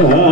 Uh.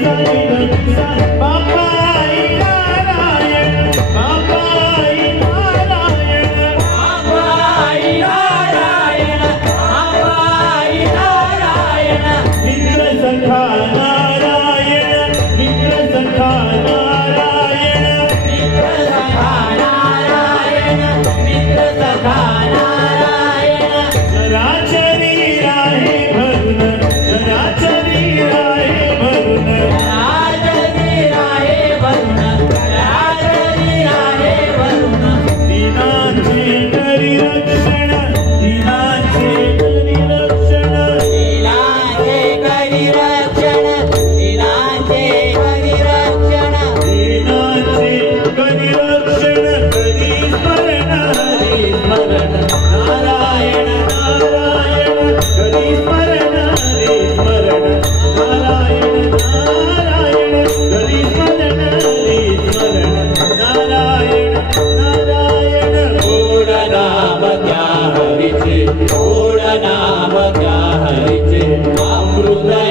Sahib, Sahib, Sahib. will